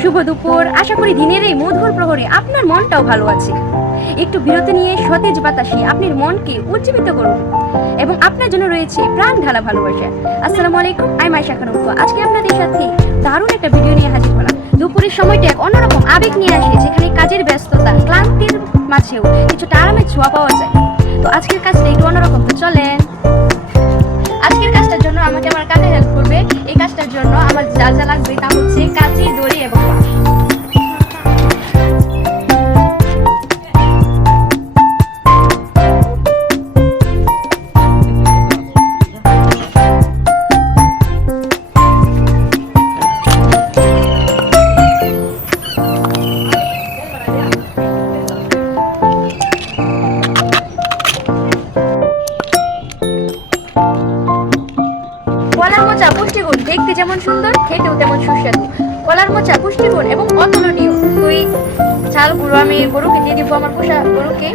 শুভ দুপুর। আশা করি দিনের এই মধুর প্রহরে আপনার মনটাও ভালো আছে। একটু বিরতি নিয়ে সতেজ বাতাসে আপনার মনকে উজ্জীবিত করুন এবং আপনার জন্য রয়েছে প্রাণ ঢালা ভালোবাসা। আসসালামু আলাইকুম, আমি মাইশা খানম। আজকে আপনাদের সাথে দারুণ একটা ভিডিও নিয়ে হাজির হলাম। দুপুরের সময়টা এক অন্যরকম আবেগ নিয়ে আসে, যেখানে কাজের ব্যস্ততা, ক্লান্তির মাঝেও কিছুটা আরামের ছোঁয়া পাওয়া যায়। তো আজকের কাজটা একটু অন্যরকম, তো চলেন। আজকের কাজটার জন্য আমাকে আমার কাকা হেল্প করবে। এই কাজটার জন্য আমার যা যা লাগবে তা হচ্ছে কাঁচি, দড়ি এবং বাঁশ। কলার মোচা পুষ্টিগুণ, দেখতে যেমন সুন্দর খেতেও তেমন সুস্বাদু। কলার মোচা পুষ্টিগুণ এবং অতুলনীয়। তুই চাল গুঁড়ো আমি গরুকে দিয়ে দিব, আমার পোষা গরুকে।